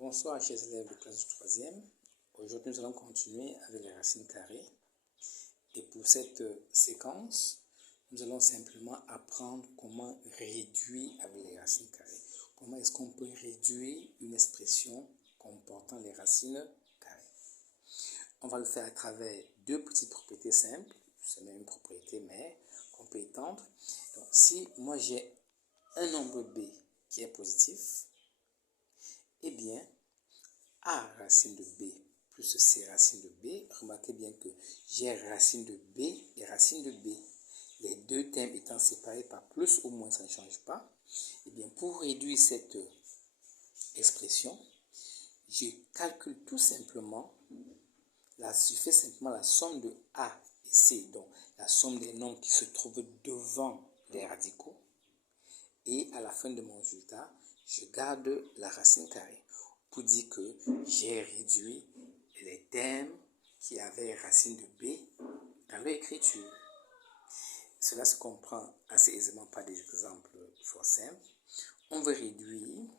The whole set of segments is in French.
Bonsoir chers élèves de classe de 3e. Aujourd'hui nous allons continuer avec les racines carrées. Et pour cette séquence, nous allons simplement apprendre comment réduire avec les racines carrées. Comment est-ce qu'on peut réduire une expression comportant les racines carrées. On va le faire à travers deux petites propriétés simples. C'est même une propriété mais qu'on peut étendre. Donc, si moi j'ai un nombre b qui est positif, eh bien, a racine de b plus c racine de b, remarquez bien que j'ai racine de b et racine de b. Les deux termes étant séparés par plus ou moins, ça ne change pas. Eh bien, pour réduire cette expression, je calcule tout simplement, je fais simplement la somme de a et c, donc la somme des nombres qui se trouvent devant les radicaux. Et à la fin de mon résultat, je garde la racine carrée pour dire que j'ai réduit les termes qui avaient racine de b dans l'écriture. Cela se comprend assez aisément par des exemples fort simples. On veut réduire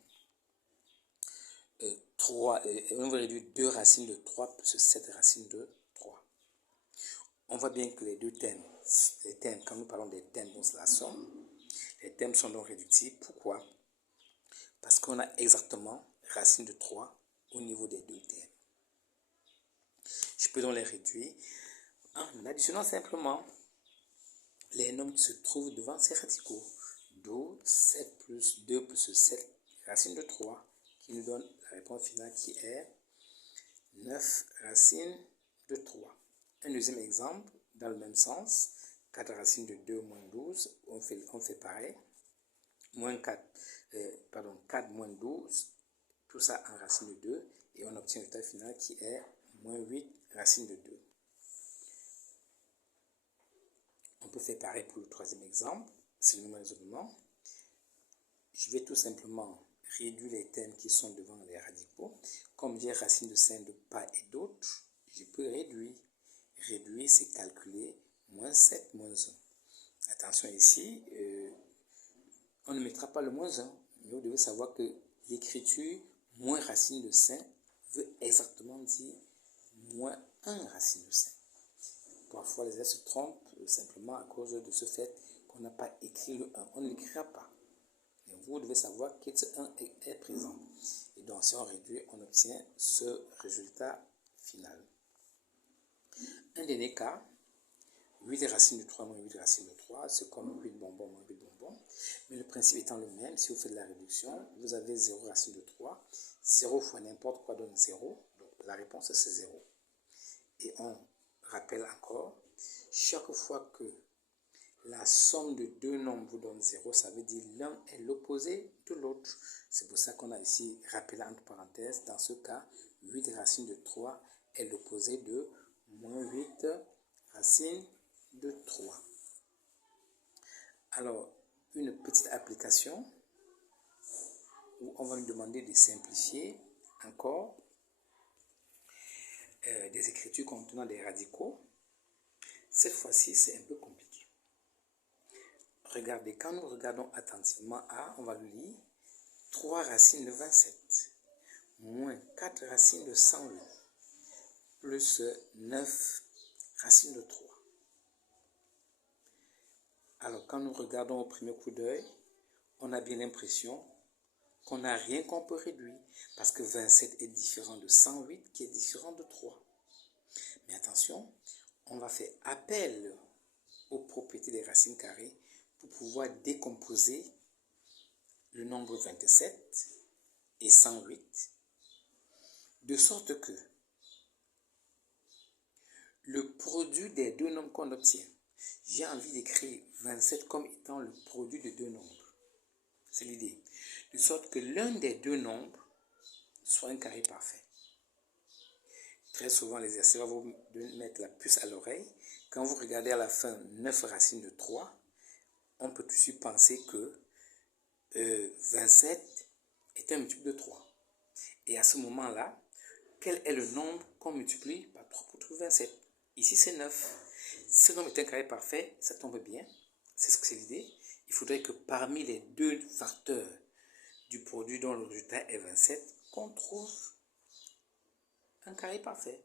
2 racines de 3 plus 7 racines de 3. On voit bien que les termes, quand nous parlons des termes, donc c'est la somme. Les termes sont donc réductibles. Pourquoi? Parce qu'on a exactement racine de 3 au niveau des deux termes. Je peux donc les réduire en additionnant simplement les nombres qui se trouvent devant ces radicaux. D'où 7 plus 2 plus 7 racine de 3 qui nous donne la réponse finale qui est 9 racines de 3. Un deuxième exemple, dans le même sens, 4 racines de 2 moins 12, on fait pareil. 4 moins 12, tout ça en racine de 2, et on obtient le résultat final qui est moins 8 racines de 2. On peut faire pareil pour le troisième exemple, c'est le même raisonnement. Je vais tout simplement réduire les termes qui sont devant les radicaux. Comme j'ai racine de 5 de part et d'autre, je peux réduire. Réduire, c'est calculer moins 7, moins 1. Attention ici, on ne mettra pas le moins 1, mais vous devez savoir que l'écriture moins racine de 5 veut exactement dire moins 1 racine de 5. Parfois, les élèves se trompent simplement à cause de ce fait qu'on n'a pas écrit le 1. On ne l'écrira pas. Et vous devez savoir que ce 1 est présent. Et donc, si on réduit, on obtient ce résultat final. Un dernier cas, 8 racines de 3 moins 8 racines de 3, c'est comme 8 bonbons moins 8 bonbons. Mais le principe étant le même, si vous faites de la réduction, vous avez 0 racine de 3. 0 fois n'importe quoi donne 0. Donc, la réponse, c'est 0. Et on rappelle encore, chaque fois que la somme de deux nombres vous donne 0, ça veut dire l'un est l'opposé de l'autre. C'est pour ça qu'on a ici rappelé entre parenthèses, dans ce cas, 8 racines de 3 est l'opposé de moins 8 racines de 3. Alors, une petite application où on va nous demander de simplifier encore des écritures contenant des radicaux. Cette fois-ci, c'est un peu compliqué. Regardez, quand nous regardons attentivement A, on va le lire 3 racines de 27 moins 4 racines de 108 plus 9 racines de 3. Alors, quand nous regardons au premier coup d'œil, on a bien l'impression qu'on n'a rien qu'on peut réduire parce que 27 est différent de 108 qui est différent de 3. Mais attention, on va faire appel aux propriétés des racines carrées pour pouvoir décomposer le nombre 27 et 108 de sorte que le produit des deux nombres qu'on obtient, j'ai envie d'écrire 27 comme étant le produit de deux nombres. C'est l'idée. De sorte que l'un des deux nombres soit un carré parfait. Très souvent, les exercices vont vous mettre la puce à l'oreille. Quand vous regardez à la fin 9 racines de 3, on peut tout de suite penser que 27 est un multiple de 3. Et à ce moment-là, quel est le nombre qu'on multiplie par 3 pour trouver 27? Ici, c'est 9. Si ce nombre est un carré parfait, ça tombe bien. C'est ce que c'est l'idée. Il faudrait que parmi les deux facteurs du produit dont le résultat est 27, qu'on trouve un carré parfait.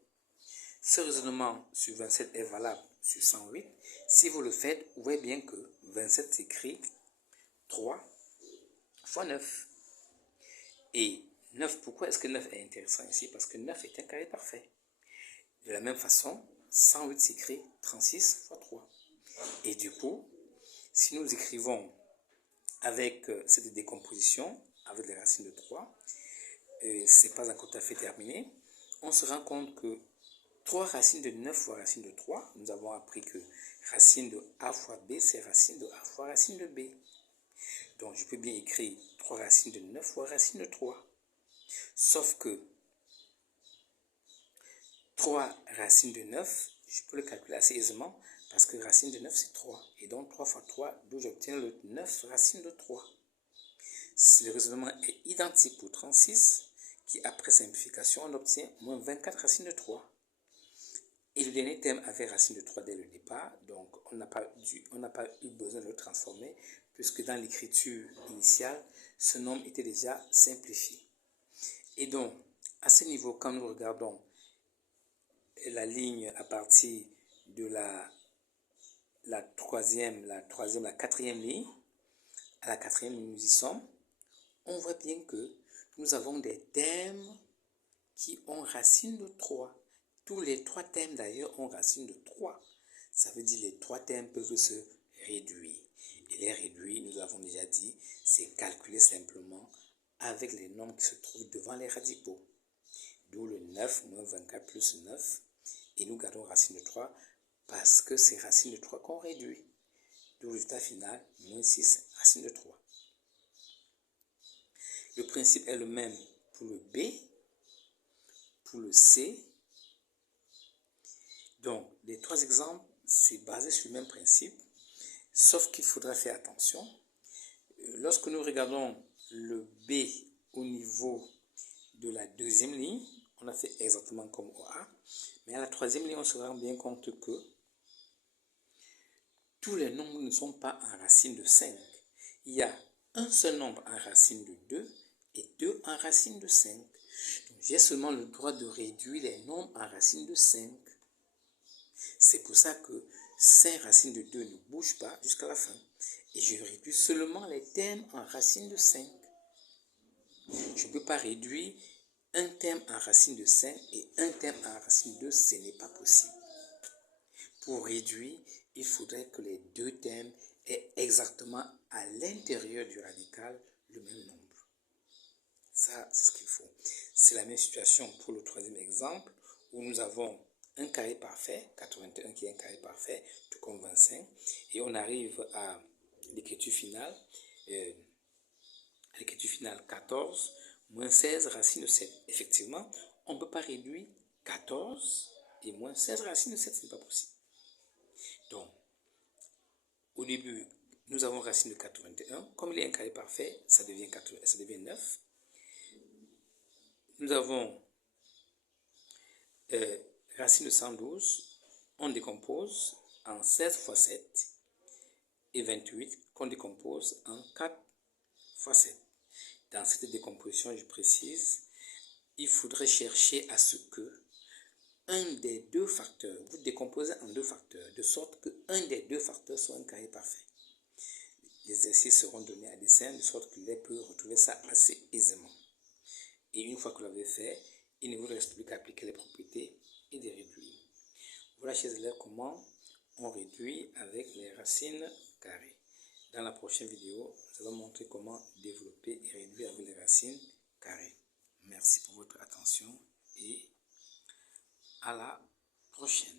Ce raisonnement sur 27 est valable sur 108. Si vous le faites, vous voyez bien que 27 s'écrit 3 fois 9. Et 9, pourquoi est-ce que 9 est intéressant ici? Parce que 9 est un carré parfait. De la même façon, 108 s'écrit 36 fois 3. Et du coup, si nous écrivons avec cette décomposition, avec les racines de 3, ce n'est pas encore tout à fait terminé, on se rend compte que 3 racines de 9 fois racine de 3, nous avons appris que racine de A fois B, c'est racine de A fois racine de B. Donc, je peux bien écrire 3 racines de 9 fois racine de 3. Sauf que 3 racines de 9, je peux le calculer assez aisément parce que racine de 9, c'est 3. Et donc, 3 fois 3, d'où j'obtiens le 9 racine de 3. Le raisonnement est identique pour 36, qui après simplification, on obtient moins 24 racines de 3. Et le dernier terme avait racine de 3 dès le départ, donc on n'a pas eu besoin de le transformer, puisque dans l'écriture initiale, ce nombre était déjà simplifié. Et donc, à ce niveau, quand nous regardons la ligne à partir de la quatrième ligne, à la quatrième ligne nous y sommes, on voit bien que nous avons des termes qui ont racine de 3. Tous les 3 termes d'ailleurs ont racine de 3. Ça veut dire que les 3 termes peuvent se réduire. Et les réduire, nous avons déjà dit, c'est calculer simplement avec les nombres qui se trouvent devant les radicaux. D'où le 9 moins 24 plus 9. Et nous gardons racine de 3 parce que c'est racine de 3 qu'on réduit. D'où le résultat final, moins 6 racine de 3. Le principe est le même pour le B, pour le C. Donc, les 3 exemples, c'est basé sur le même principe, sauf qu'il faudra faire attention. Lorsque nous regardons le B au niveau de la deuxième ligne, on a fait exactement comme au A, mais à la troisième ligne, on se rend bien compte que tous les nombres ne sont pas en racine de 5. Il y a un seul nombre en racine de 2 et 2 en racine de 5. Donc, j'ai seulement le droit de réduire les nombres en racine de 5. C'est pour ça que 5 racines de 2 ne bougent pas jusqu'à la fin. Et je réduis seulement les termes en racine de 5. Je ne peux pas réduire un terme en racine de 5 et un terme en racine de 2, ce n'est pas possible. Pour réduire, il faudrait que les 2 termes aient exactement à l'intérieur du radical le même nombre. Ça, c'est ce qu'il faut. C'est la même situation pour le troisième exemple où nous avons un carré parfait, 81 qui est un carré parfait, tout comme 25, et on arrive à l'écriture finale, 14, moins 16 racine de 7. Effectivement, on ne peut pas réduire 14 et moins 16 racine de 7, ce n'est pas possible. Donc, au début, nous avons racine de 81. Comme il est un carré parfait, ça devient 9. Nous avons racine de 112. On décompose en 16 fois 7. Et 28 qu'on décompose en 4 fois 7. Dans cette décomposition, je précise, il faudrait chercher à ce que un des 2 facteurs, vous décomposez en 2 facteurs, de sorte qu'un des 2 facteurs soit un carré parfait. Les exercices seront donnés à dessin, de sorte que l'élève peut retrouver ça assez aisément. Et une fois que vous l'avez fait, il ne vous reste plus qu'à appliquer les propriétés et de réduire. Voilà, chers élèves, comment on réduit avec les racines carrées. Dans la prochaine vidéo, nous allons montrer comment développer et réduire avec les racines carrées. Merci pour votre attention et à la prochaine.